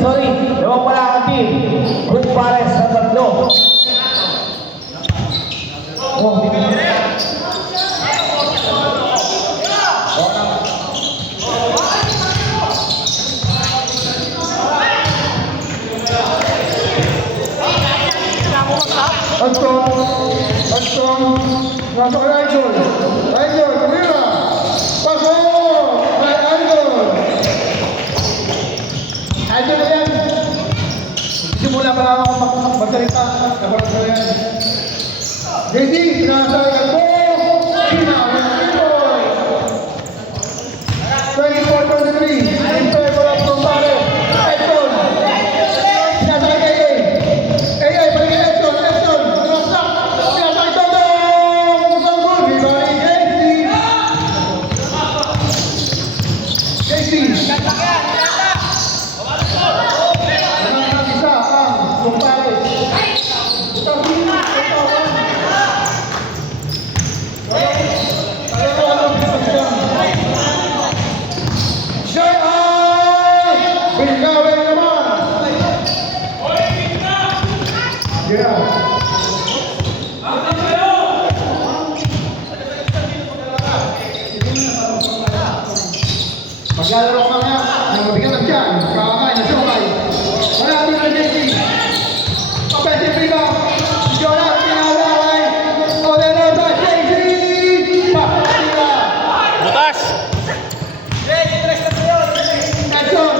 Sorry. Ewan pala ang team. Group Pares sa tatlo. Anton, nasa kay Idol. Idol, kumira. Pasok! Kay Idol. Idol na yan. Simula pa lang ako magsalita. Dapat ko yan. JD, pinasalikan ko. Pinawin ang Idol. 24-23. In favor of Compare. Idol. Pinasalikan kay AA. AA, balik kay Edson. Edson. Maglalaro ka nga, nang mabigat ang tiyan, kakakain na siomay. Marami na JC. Offensive rebound. Jonah, pinawaway. Odeno sa JC. Pakatira. Butas! Edson.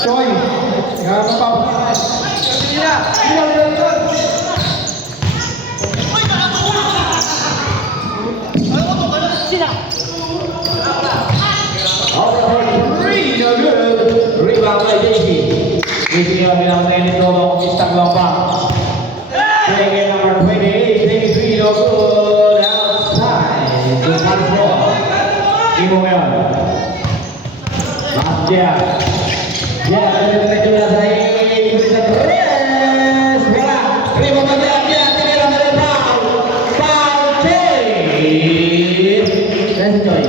Choi, nggak apa-apa. Iya. Rebound by JC. JC yang bilang ini tolong Mr. Lompang. Playing number 28, 23, no good outside. To one floor. Imomel. Masjid. Ya, ada saya diberikan press. Bola. Rebound saja dia tidak ada foul. Foul chase. Dan Choi.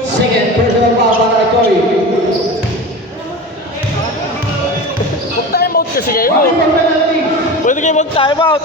Second personal foul para Choi. Mag-time out kasi kayo. Pwede kayo mag-time out.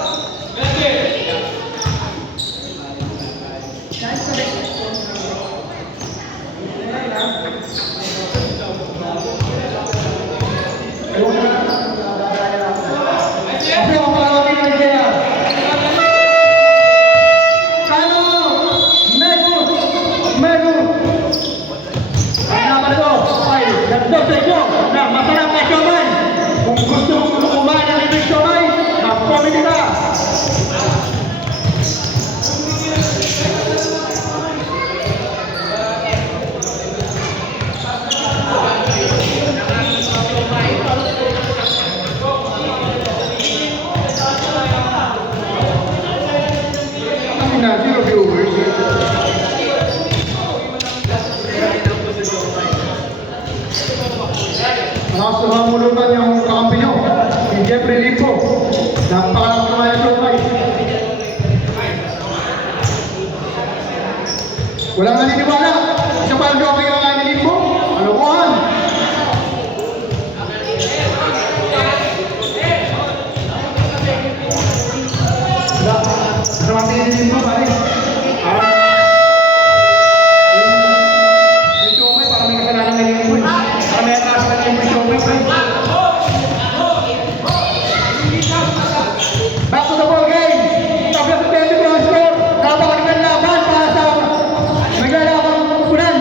Tapos namamulutan yung kakampi nyo. Si Jeffrey Lipo. Napakalang kamay na Jomay. Walang naniniwala. Isa pa ang Jomay ang kaya ni Lipo. Alokohan. Wala. Ano ang tingin ni Lipo, pare? Yung Jomay, parang may kasalanan ng Lipo. Parang may atas na yung Jomay, pare. Back to the ball game. Tabla sa 20 for score. Napakagandang laban para sa maglalabang ulan.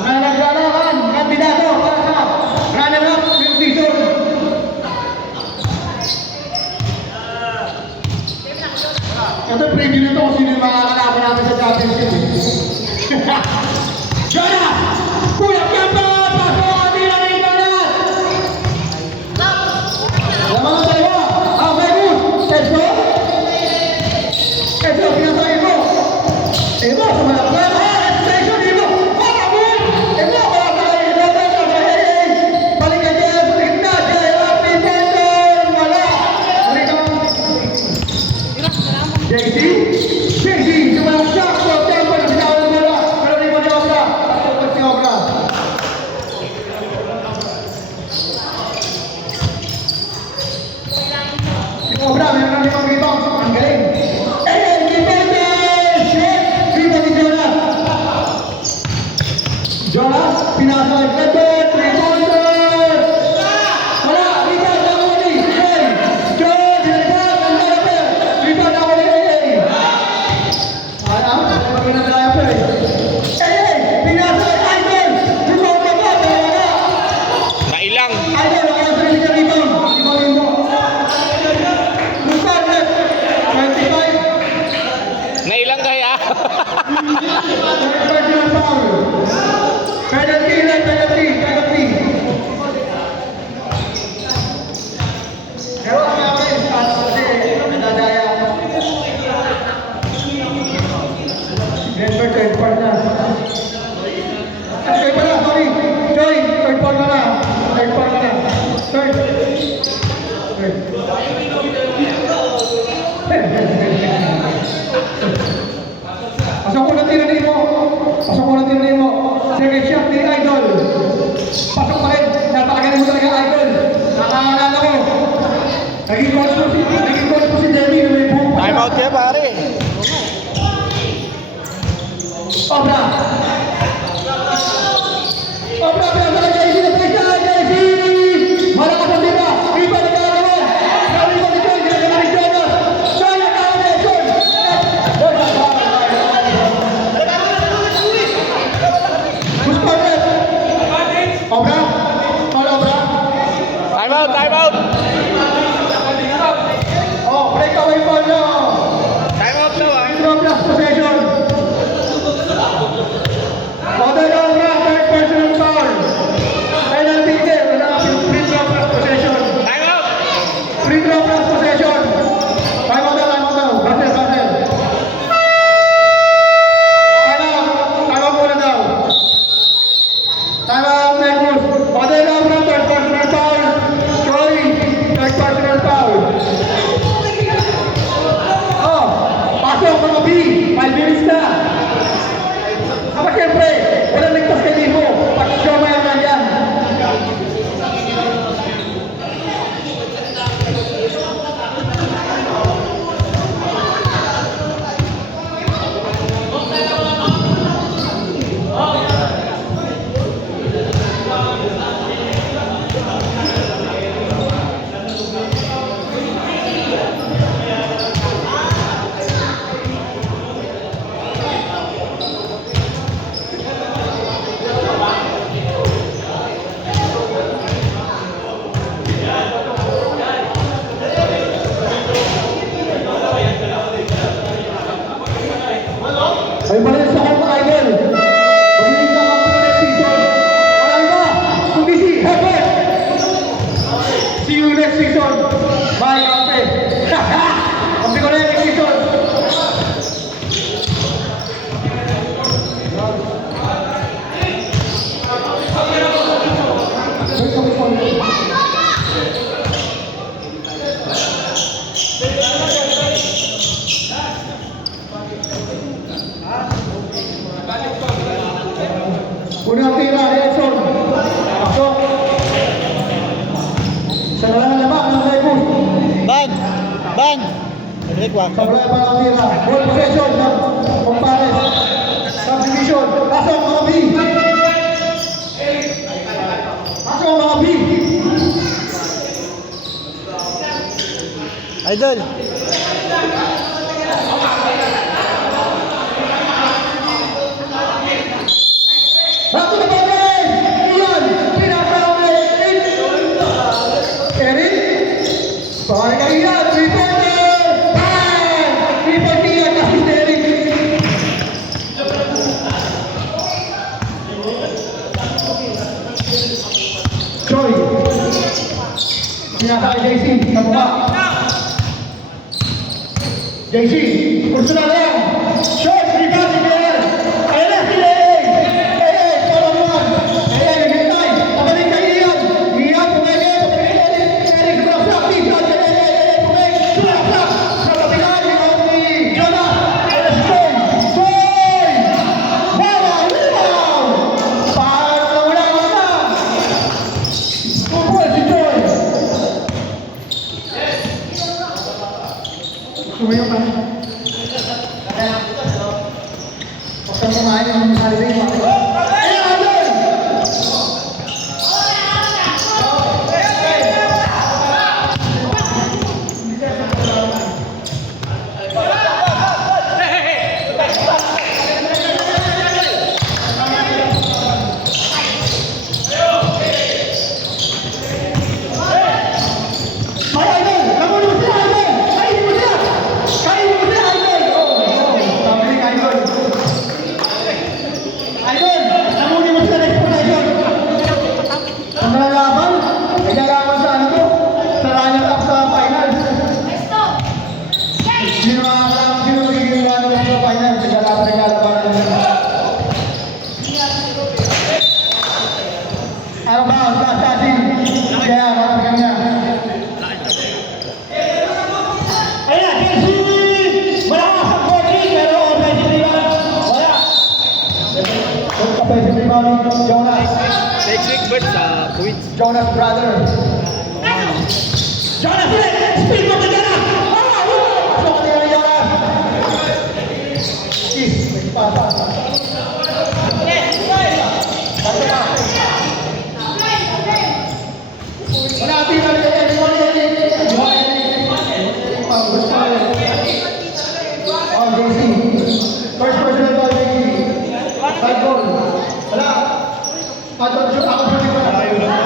Naglalaban, kandidato para sa runner-up next season. Ito preview nito kung sino yung makakalaban namin sa championship. Jonas! Kuya Kempa! Pasok ang tira ni Jonas! Laman ang dalawa! Ah, Vegas! Edso! Edso, pinasakay mo! Emo, sumalap ka! Ah, station, Emo! Ah, kabul! Emo, wala ka rin! Emo, wala ka rin! Balik ka dyan sa gitna! Dyan, happy Benton! Wala! JC! JC! Sumalap siya! Kuya Kempa na sinawal ng bola! Pero rin mo ni Obra! Tapos si Obra! Si Obra, meron na limang rebound. Ang galing. Ayan, defender! Shot! Rebound ni Jonas. Jonas, pinasa kay Fredbert. Rebounder! Wala! Rebound na ako ni Jay! John! Rebound! Ang dalaper! Rebound na ako ni Jay! Alam? Ano ba pinadala pa eh? Ayan! Pinasa kay Idol! Rebound na ba? Wala! Nailang. Idol, nakakasali ka rebound. Rebound mo. Scarlett, 25. Nailang kaya. Personal foul. Penalty, penalty. Ewan nga ako yung stats kasi nadadaya ako. Denver, third part na. Third part na, sorry. Joy, third part na. Third part na. Third. Pasok ko na tinanin mo. Second shot ni Idol. Pasok pa rin. Napakagaling mo talaga, Idol. Nakaalala ko. Naging coach po si Demi na may buhok. Time out kaya pare. Obra. Obra, pinasakay JC na presa. JC! Malakas ang tira. Iba na kalaman. Sabi mo ni John, ginagawa ni Jonas. John, nakawa ni John. Who's corner? Obra? All Obra? Time out, time out. Oh, breakaway ball na. Time out daw ah. Intro plus possession. Order na Obra, third personal foul. Penalty din, wala free throw plus possession. Time out. Free throw plus possession. Time out daw. Basel. Time out muna daw. Time out, Negus. Order na Obra, third personal foul. Troy, third personal foul. Oh, pasok mga B. 5 minutes na. Aba siyempre, walang ligtas kay Libo. Pati siya may ang yan. Ay balik sa kong Idol. Magiging kakampi na next season. Wala iba, kundi si Herbert. See you next season. Bye, kampi. Kampi ko na next season. Enrique, wag. Sabay pa ang tira. Ball possession ng Compares. Subdivision. Pasok mga B. Pasok mga B. Idol. Back to the ball. Ian. Pinaka-ulit. Eric. Sorry ka Ian. 3-pointer. Bang! 3-point Ian. Kasi si Eric. Joy. Pinaka kay JC. Kamuha. JC. Kurso na lang. Short. Rebound si Pierre. Ayun na si AA. AA. Follow one. AA. Naghintay. Pabalik kay Ian. Ian. Pumege. Eric. Bulaksak. Ian. Pumege. Bulaksak. Sa kapilan. Rebound ni Jonah. Alas Joy. Joy. Wala. Rebound. Paano na wala na. Kupul si Joy. Sumayo ka. Huwag kang kumain ng holiday. Ayan, Andon! Ay, Idol! Nakunin mo sila, Idol! Kainin mo sila! Kainin mo sila, Idol! Sabi ni Idol. Idol! Nakunin mo sila next possession. Ang nalalaban, ay lalaban sa ano to? Sa runner-up sa finals. Sino makakalaman sino magiging runner-up sa finals? Ay lalaban. Ano ba? Last touching. Kaya, marami kanya. Ayan, JC! Malakas ang coaching, pero offensive rebound. Wala. Offensive rebound, Jonas. Next week, Bert, sa Queens. Jonas brother. Jonas ulit! Speed mo ka Jonas! Pasok ka nila Jonas! Kiss, nagpasa. Wala tira ni Eric. Oh, JC. First personal ball, JC. Side goal. Wala. Ako shooting ko na. Ayaw na ba?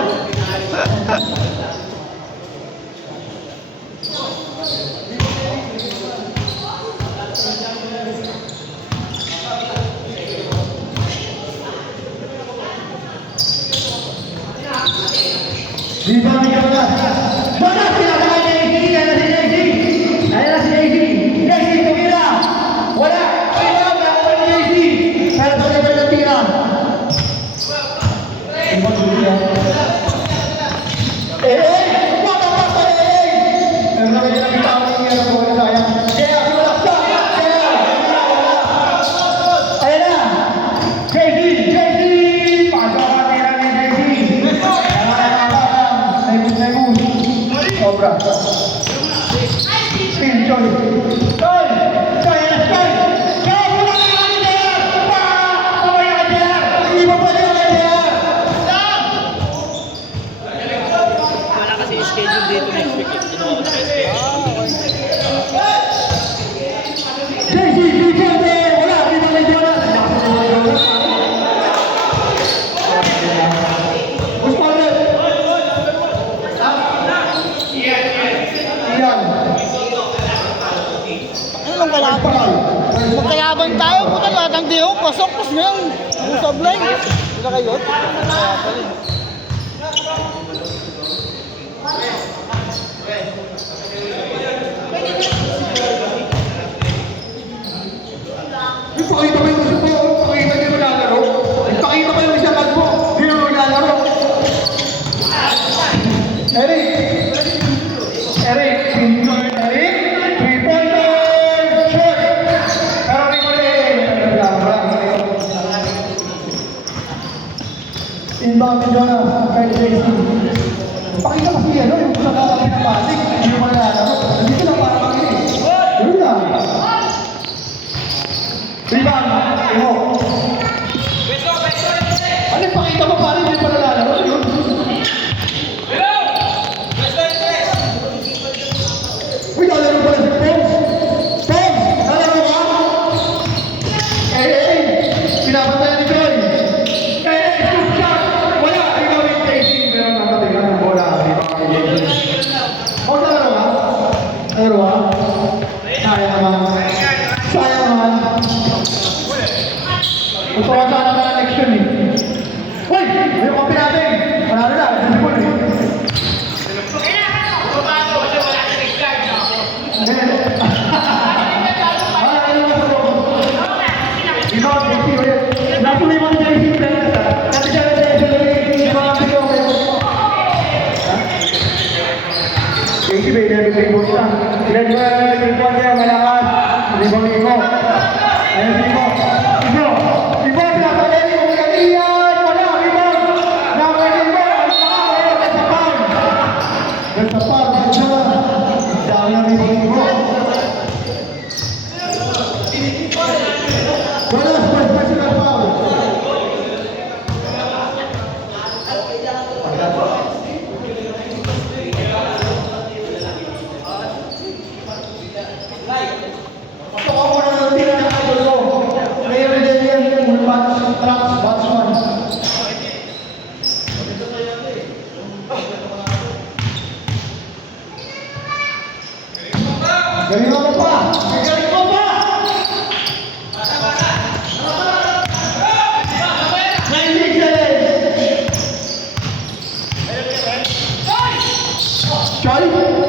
Rebound ni Jonas. Jonas, pinakain ni JC. Kaya na si JC. Kaya na si JC. JC, tumira. Wala. Rebound na ako ni JC. Pero pag-level na tira. Rebound ni JC. What the fuck pa Pero na medyo nabitawan ni Ian ang bola sayang. Kaya, sinulaksak. Kaya. Ayan na. JC. JC. Pasok ang tira ni JC. Sobra. Spin, Joy. Joy! Joy, alas Joy! Joy, pulang na kami there! Pa! Pabaya ka there! Hindi mo pwede ka there! Wala kasi schedule dito next week. Ginawa ko na schedule. JC, Pwede! Wala! Hindi na may Jonas! Gusto ulit! Ian! Ano lang kalaban? Magkalaban tayo, puta lahat ng diho, pasok, pas ngayon. Usab lang. Hindi na kayo. Kaya pala. Ipakita mo yung gusto mo! Ipakita mo yung lalaro! Ipakita mo yung isang lag mo! Hindi mo lalaro! Eric! Eric! Eric! 3-pointer! Shot! Pero rin mo rin! Inbound ni Jonas kay JC. Pakita kasi ano, yung sa kakapin ng balik, hindi mo lalaro. Dito lang para makinig. Sayang naman. Sayang naman. Tutuwa sana naman ang next yun eh. Uy! Yung kape natin! Panalo na! Ito po eh. Galing mo pa! Galing mo pa! 96 Charlie!